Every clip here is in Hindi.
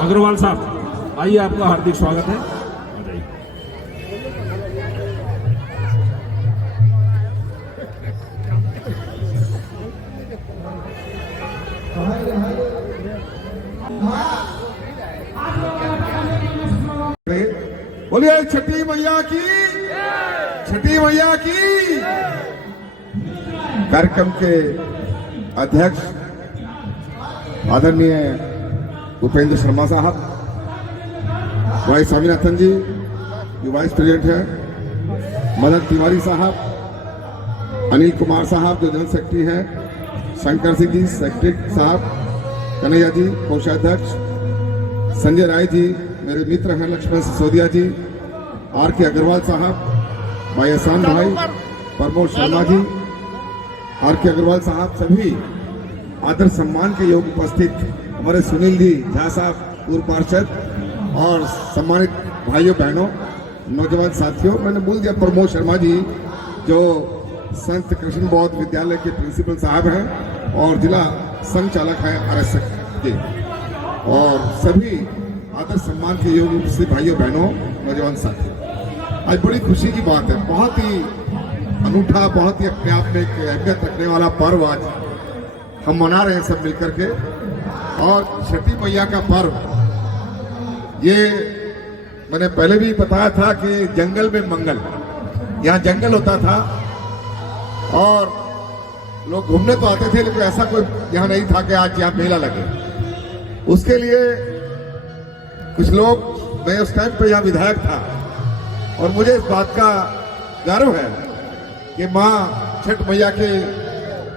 अग्रवाल साहब आइए, आपका हार्दिक स्वागत है। बोलिए छठी मैया की, छठी मैया की। कार्यक्रम के अध्यक्ष आदरणीय उपेंद्र शर्मा साहब, वाई स्वामीनाथन जी जो वाइस प्रेसिडेंट है, मदन तिवारी साहब, अनिल कुमार साहब जो जनरल सेक्रेटरी हैं, शंकर सिंह जी सेक्रेटरी साहब, कन्हैया जी कोषाध्यक्ष, संजय राय जी मेरे मित्र हैं, लक्ष्मण सिसोदिया जी, आर के अग्रवाल साहब, भाई एहसान भाई, प्रमोद शर्मा जी, आर के अग्रवाल साहब, सभी आदर सम्मान के योग उपस्थित हमारे सुनील जी झा साहब पूर्व पार्षद और सम्मानित भाइयों बहनों नौजवान साथियों, मैंने बोल दिया प्रमोद शर्मा जी जो संत कृष्ण बौद्ध विद्यालय के प्रिंसिपल साहब हैं और जिला संघ चालक है RSS के, और सभी आदर सम्मान के योग उपस्थित भाइयों बहनों नौजवान साथियों, आज बड़ी खुशी की बात है, बहुत ही अनूठा, बहुत ही अपने आप में एक अहमियत रखने वाला पर्व आज हम मना रहे हैं सब मिलकर के। और छठी मैया का पर्व, ये मैंने पहले भी बताया था कि जंगल में मंगल, यहाँ जंगल होता था और लोग घूमने तो आते थे, लेकिन ऐसा कोई यहाँ नहीं था कि आज यहाँ मेला लगे। उसके लिए कुछ लोग, मैं उस टाइम पे यहाँ विधायक था और मुझे इस बात का गर्व है कि माँ छठ मैया के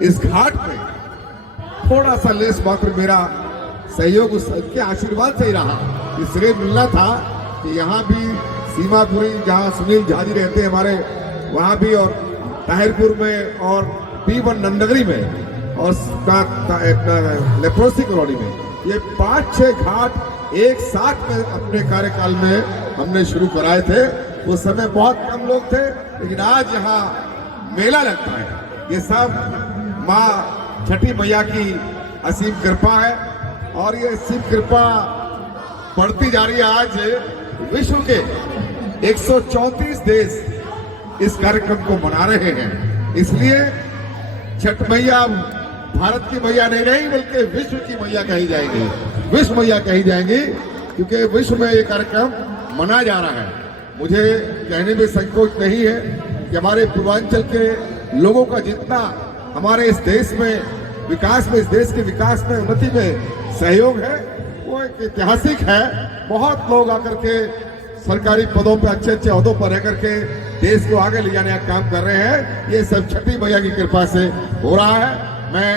इस घाट पे थोड़ा सा लेस मात्र मेरा सहयोग उसके आशीर्वाद से ही रहा। इसलिए मिलना था कि यहाँ भी सीमापुरी जहाँ सुनील झा जी रहते हैं हमारे, वहाँ भी, और ताहिरपुर में और B1 नंदगरी में और लेप्रोसी कॉलोनी में, ये 5-6 घाट एक साथ में अपने कार्यकाल में हमने शुरू कराए थे। उस समय बहुत कम लोग थे, लेकिन आज यहाँ मेला लगता है। ये सब माँ छठी मैया की असीम कृपा है और ये असीम कृपा बढ़ती जा रही है। आज विश्व के 134 देश इस कार्यक्रम को मना रहे हैं, इसलिए छठ मैया भारत की मैया नहीं रही, बल्कि विश्व की मैया कही जाएगी, विश्व मैया कही जाएंगी, क्योंकि विश्व में ये कार्यक्रम मनाया जा रहा है। मुझे कहने में संकोच नहीं है कि हमारे पूर्वांचल के लोगों का जितना हमारे इस देश में विकास में, इस देश के विकास में, उन्नति में सहयोग है, वो एक ऐतिहासिक है। बहुत लोग आकर के सरकारी पदों पर, अच्छे अच्छे ओहदों पर रह करके देश को आगे ले जाने का काम कर रहे हैं। ये सब छठी मैया की कृपा से हो रहा है। मैं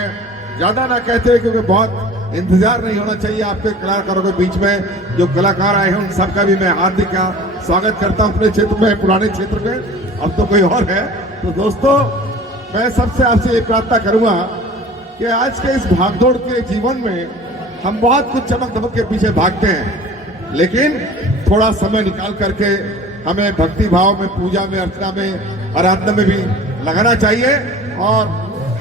ज्यादा ना कहते क्योंकि बहुत इंतजार नहीं होना चाहिए आपके कलाकारों के बीच में, जो कलाकार आए हैं उन सबका भी मैं हार्दिक स्वागत करता हूं अपने क्षेत्र में, पुराने क्षेत्र में, अब तो कोई और है। तो दोस्तों, मैं सबसे आपसे ये प्रार्थना करूंगा कि आज के इस भागदौड़ के जीवन में हम बहुत कुछ चमक धमक के पीछे भागते हैं, लेकिन थोड़ा समय निकाल करके हमें भक्ति भाव में, पूजा में, अर्चना में, आराधना में भी लगाना चाहिए। और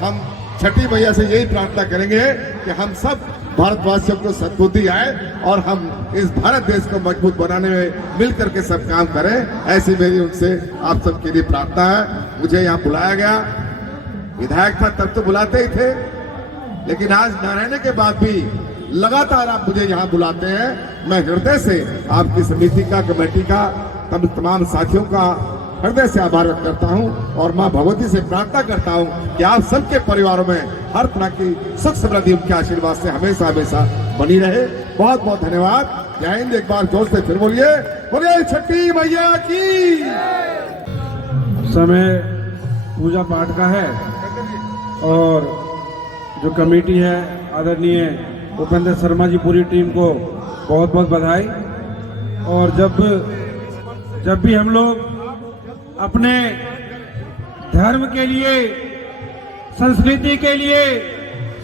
हम छठी मैया से यही प्रार्थना करेंगे कि हम सब भारतवासियों को सद्बुद्धि आए और हम इस भारत देश को मजबूत बनाने में मिल करके सब काम करें। ऐसी मेरी उनसे आप सबके लिए प्रार्थना है। मुझे यहाँ बुलाया गया, विधायक था तब तो बुलाते ही थे, लेकिन आज न रहने के बाद भी लगातार आप मुझे यहाँ बुलाते हैं। मैं हृदय से आपकी समिति का, कमेटी का, तमाम साथियों का हृदय से आभार व्यक्त करता हूँ और माँ भगवती से प्रार्थना करता हूँ कि आप सबके परिवारों में हर तरह की सुख समृद्धि उनके आशीर्वाद से हमेशा हमेशा बनी रहे। बहुत बहुत धन्यवाद। जय हिंद। एक बार जोर से फिर बोलिए, बोलिए छठी मैया की। समय पूजा पाठ का है और जो कमेटी है आदरणीय उपेंद्र शर्मा जी, पूरी टीम को बहुत बहुत बधाई। और जब भी हम लोग अपने धर्म के लिए, संस्कृति के लिए,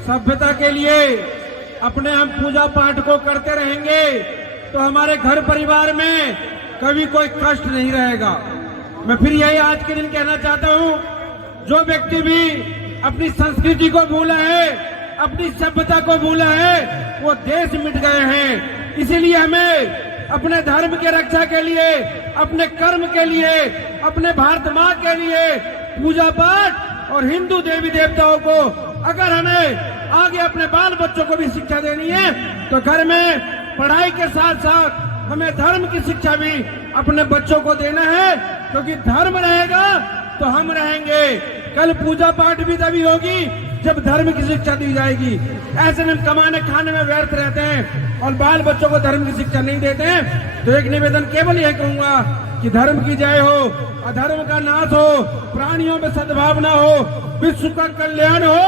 सभ्यता के लिए अपने हम पूजा पाठ को करते रहेंगे तो हमारे घर परिवार में कभी कोई कष्ट नहीं रहेगा। मैं फिर यही आज के दिन कहना चाहता हूं, जो व्यक्ति भी अपनी संस्कृति को भूला है, अपनी सभ्यता को भूला है, वो देश मिट गए हैं। इसीलिए हमें अपने धर्म के रक्षा के लिए, अपने कर्म के लिए, अपने भारत माँ के लिए पूजा पाठ और हिंदू देवी देवताओं को अगर हमें आगे अपने बाल बच्चों को भी शिक्षा देनी है तो घर में पढ़ाई के साथ साथ हमें धर्म की शिक्षा भी अपने बच्चों को देना है, क्योंकि धर्म रहेगा तो हम रहेंगे। कल पूजा पाठ भी तभी होगी जब धर्म की शिक्षा दी जाएगी। ऐसे में कमाने खाने में व्यर्थ रहते हैं और बाल बच्चों को धर्म की शिक्षा नहीं देते हैं। तो एक निवेदन केवल यह कहूंगा कि धर्म की जय हो, अधर्म का नाश हो, प्राणियों में सद्भावना हो, विश्व का कल्याण हो।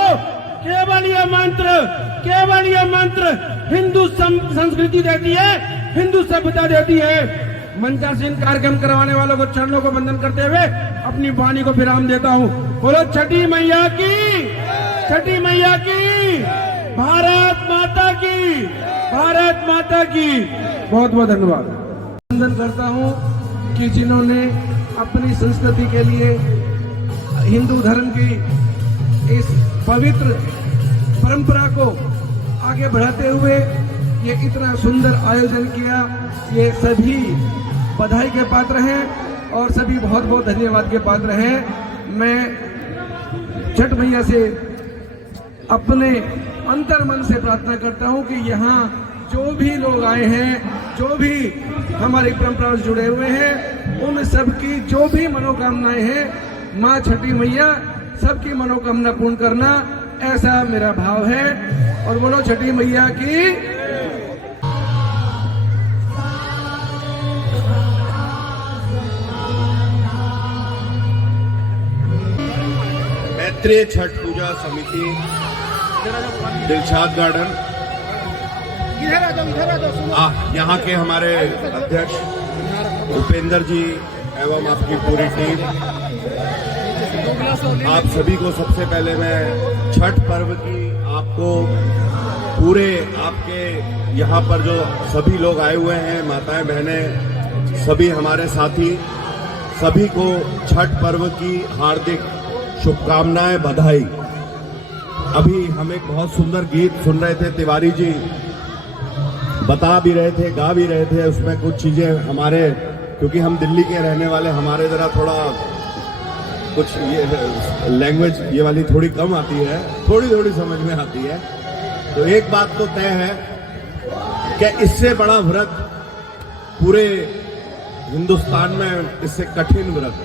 केवल ये मंत्र हिंदू संस्कृति देती है, हिंदू सभ्यता देती है। मंचासीन कार्यक्रम करवाने वालों को चरणों को वंदन करते हुए अपनी वाणी को विराम देता हूँ। बोलो छठी मैया की, छठी मैया की, भारत माता की, भारत माता की। बहुत बहुत धन्यवाद। वंदन करता हूँ कि जिन्होंने अपनी संस्कृति के लिए हिंदू धर्म की इस पवित्र परंपरा को आगे बढ़ाते हुए ये इतना सुंदर आयोजन किया, ये सभी बधाई के पात्र हैं और सभी बहुत बहुत धन्यवाद के पात्र हैं। मैं छठ मैया से अपने अंतर्मन से प्रार्थना करता हूं कि यहाँ जो भी लोग आए हैं, जो भी हमारी परंपरा से जुड़े हुए हैं, उन सबकी जो भी मनोकामनाएं हैं, माँ छठी मैया सबकी मनोकामना पूर्ण करना, ऐसा मेरा भाव है। और बोलो छठी मैया की। मैत्रेय छठ पूजा समिति, दिलशाद गार्डन, यहाँ के हमारे अध्यक्ष उपेंद्र जी एवं आपकी पूरी टीम, आप सभी को सबसे पहले मैं छठ पर्व की आपको पूरे आपके यहाँ पर जो सभी लोग आए हुए हैं, माताएं बहनें, सभी हमारे साथी, सभी को छठ पर्व की हार्दिक शुभकामनाएं, बधाई। अभी हम एक बहुत सुंदर गीत सुन रहे थे, तिवारी जी बता भी रहे थे, गा भी रहे थे। उसमें कुछ चीजें हमारे, क्योंकि हम दिल्ली के रहने वाले, हमारे जरा थोड़ा कुछ ये लैंग्वेज ये वाली थोड़ी कम आती है, थोड़ी थोड़ी समझ में आती है। तो एक बात तो तय है कि इससे बड़ा व्रत पूरे हिंदुस्तान में, इससे कठिन व्रत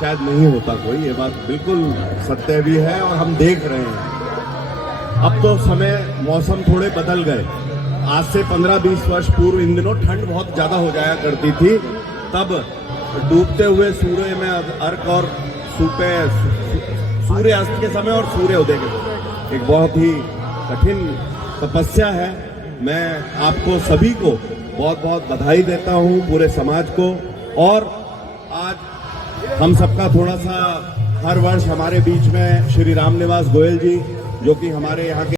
शायद नहीं होता कोई। ये बात बिल्कुल सत्य भी है और हम देख रहे हैं। अब तो समय, मौसम थोड़े बदल गए। आज से 15-20 वर्ष पूर्व इन दिनों ठंड बहुत ज्यादा हो जाया करती थी, तब डूबते हुए सूर्य में अर्क और सूर्य अस्त के समय और सूर्य उदय के समय एक बहुत ही कठिन तपस्या है। मैं आपको सभी को बहुत बहुत बधाई देता हूं, पूरे समाज को। और आज हम सबका थोड़ा सा, हर वर्ष हमारे बीच में श्री राम निवास गोयल जी, जो कि हमारे यहाँ के